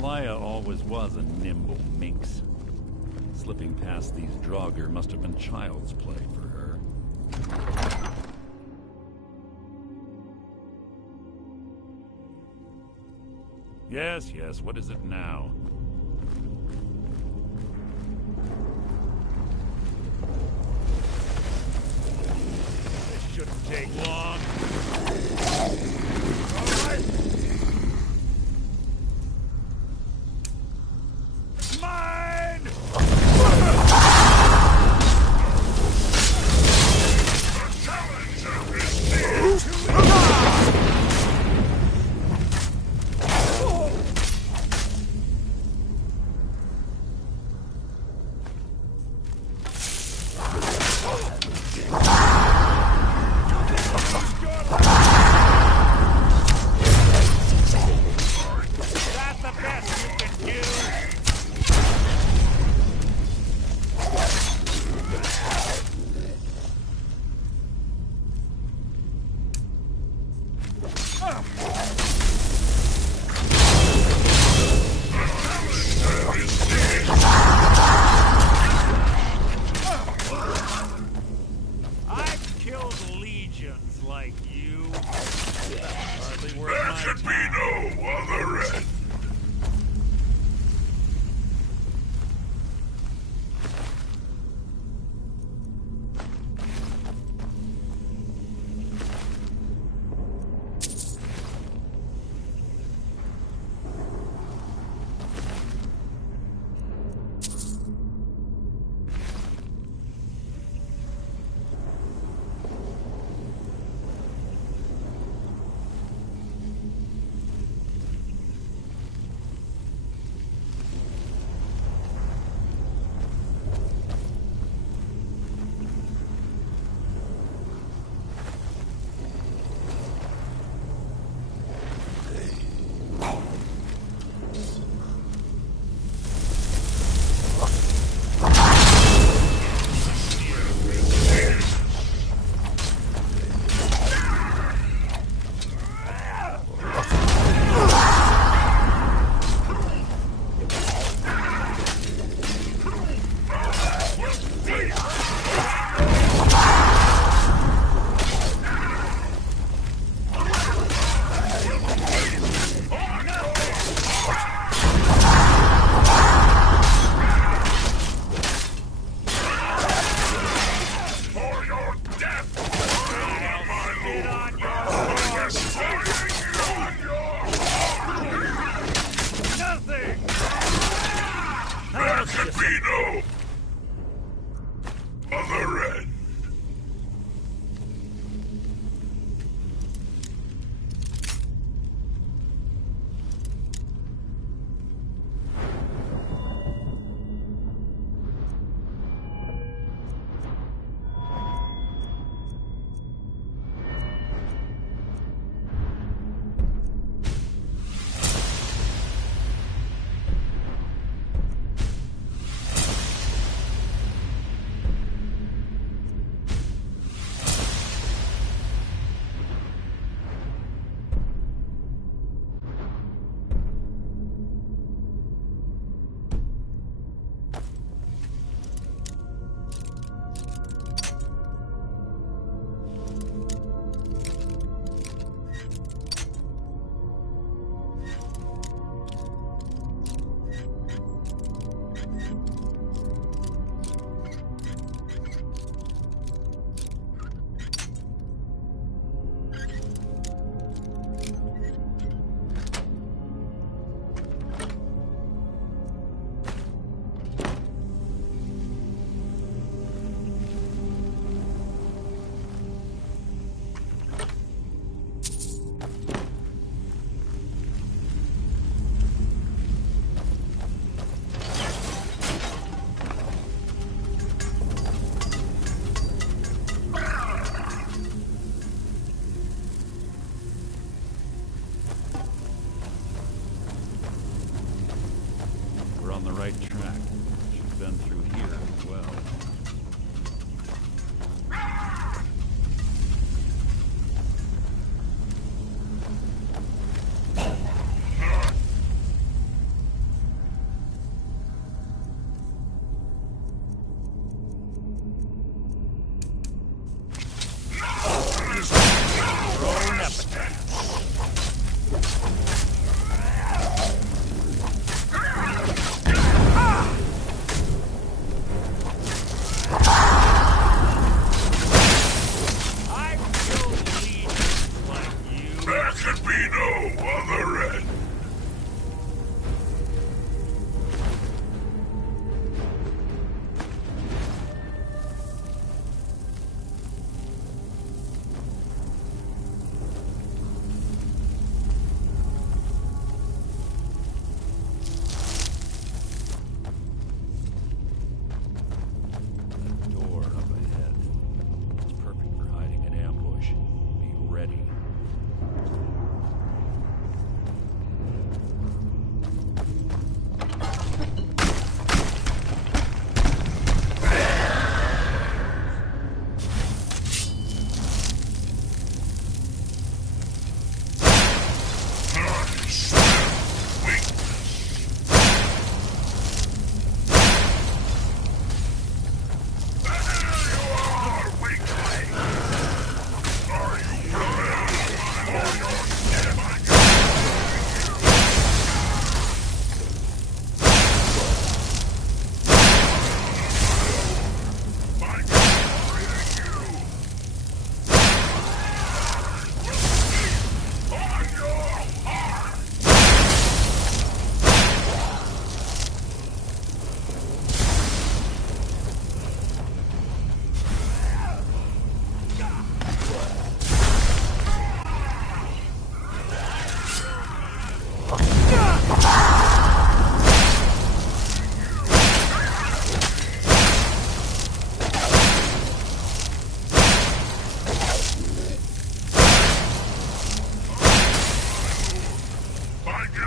Malaya always was a nimble minx. Slipping past these Draugr must have been child's play for her. Yes, yes, what is it now? This shouldn't take long. All right. Mine!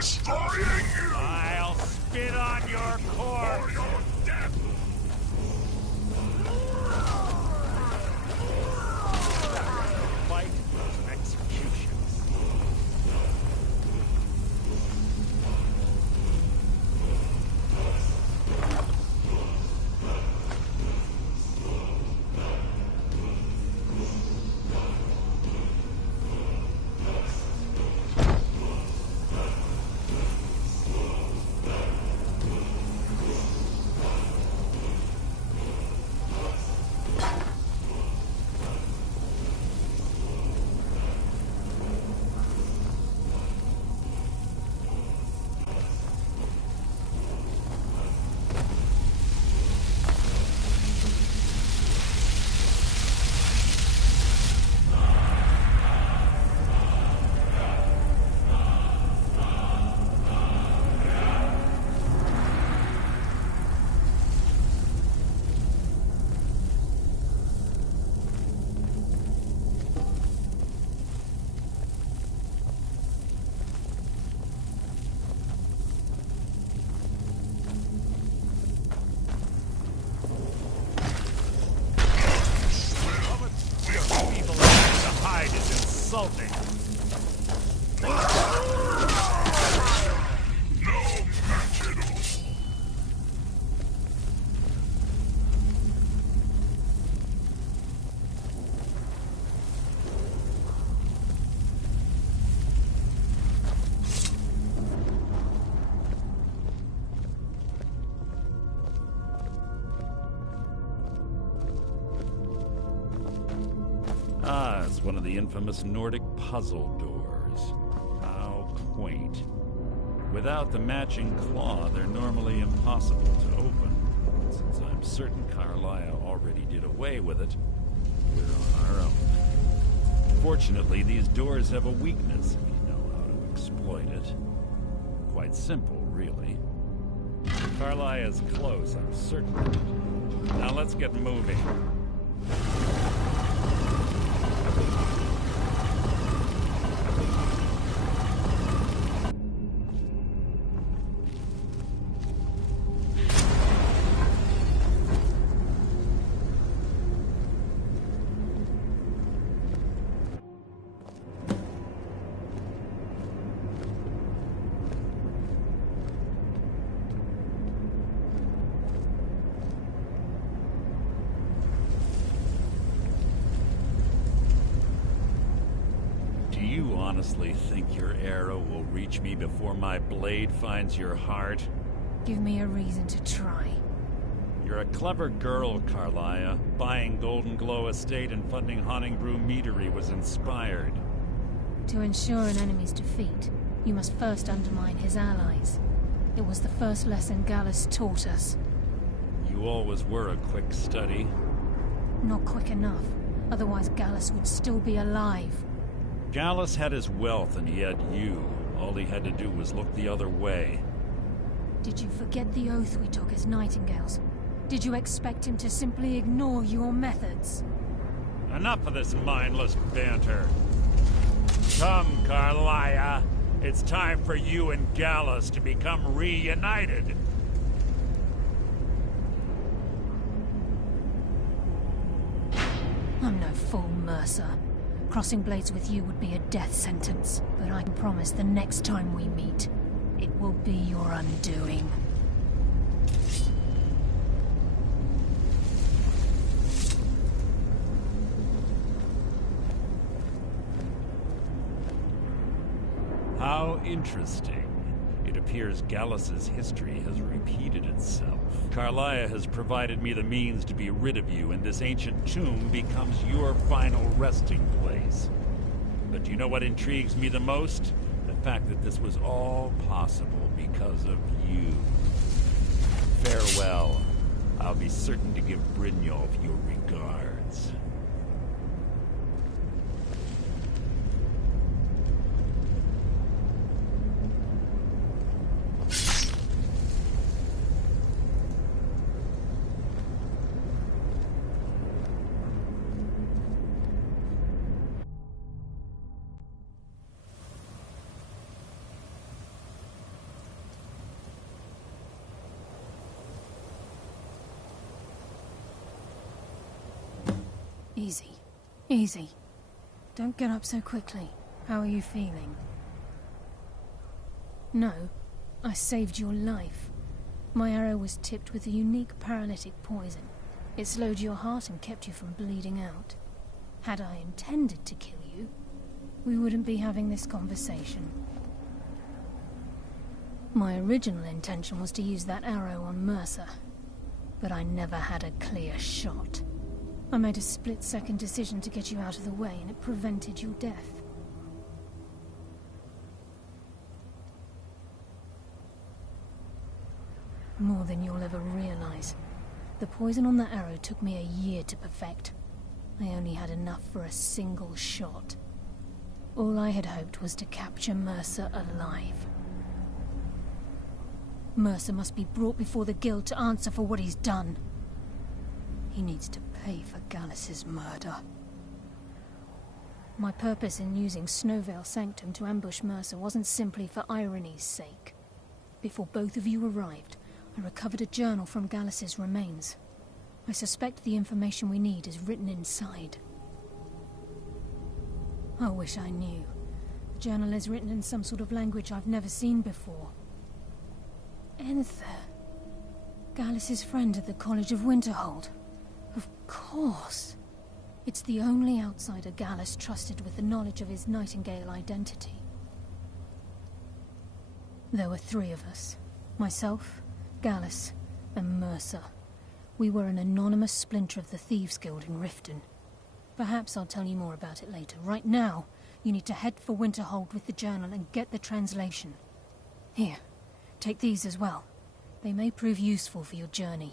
destroying you! I'll spit on your corpse! For your death! Fight executions. Insulting. No match at all. Ah, it's one of the infamous Nordic puzzle doors. How quaint. Without the matching claw, they're normally impossible to open. Since I'm certain Carlisle already did away with it, we're on our own. Fortunately, these doors have a weakness if you know how to exploit it. Quite simple, really. Carlisle is close, I'm certain of it. Now let's get moving. Do you honestly think your arrow will reach me before my blade finds your heart? Give me a reason to try. You're a clever girl, Carlisle. Buying Golden Glow Estate and funding Haunting Brew Meadery was inspired. To ensure an enemy's defeat, you must first undermine his allies. It was the first lesson Gallus taught us. You always were a quick study. Not quick enough. Otherwise Gallus would still be alive. Gallus had his wealth and he had you. All he had to do was look the other way. Did you forget the oath we took as Nightingales? Did you expect him to simply ignore your methods? Enough of this mindless banter. Come, Carlisle. It's time for you and Gallus to become reunited. I'm no fool, Mercer. Crossing blades with you would be a death sentence, but I can promise the next time we meet, it will be your undoing. How interesting. It appears Gallus's history has repeated itself. Carlisle has provided me the means to be rid of you, and this ancient tomb becomes your final resting place. But do you know what intrigues me the most? The fact that this was all possible because of you. Farewell. I'll be certain to give Brynjolf your regards. Easy. Easy. Don't get up so quickly. How are you feeling? No, I saved your life. My arrow was tipped with a unique paralytic poison. It slowed your heart and kept you from bleeding out. Had I intended to kill you, we wouldn't be having this conversation. My original intention was to use that arrow on Mercer, but I never had a clear shot. I made a split-second decision to get you out of the way, and it prevented your death. More than you'll ever realize. The poison on that arrow took me a year to perfect. I only had enough for a single shot. All I had hoped was to capture Mercer alive. Mercer must be brought before the Guild to answer for what he's done. He needs to pay for Gallus's murder. My purpose in using Snowvale Sanctum to ambush Mercer wasn't simply for irony's sake. Before both of you arrived, I recovered a journal from Gallus's remains. I suspect the information we need is written inside. I wish I knew. The journal is written in some sort of language I've never seen before. Enther. Gallus's friend at the College of Winterhold. Of course. It's the only outsider Gallus trusted with the knowledge of his Nightingale identity. There were 3 of us. Myself, Gallus, and Mercer. We were an anonymous splinter of the Thieves' Guild in Riften. Perhaps I'll tell you more about it later. Right now, you need to head for Winterhold with the journal and get the translation. Here, take these as well. They may prove useful for your journey.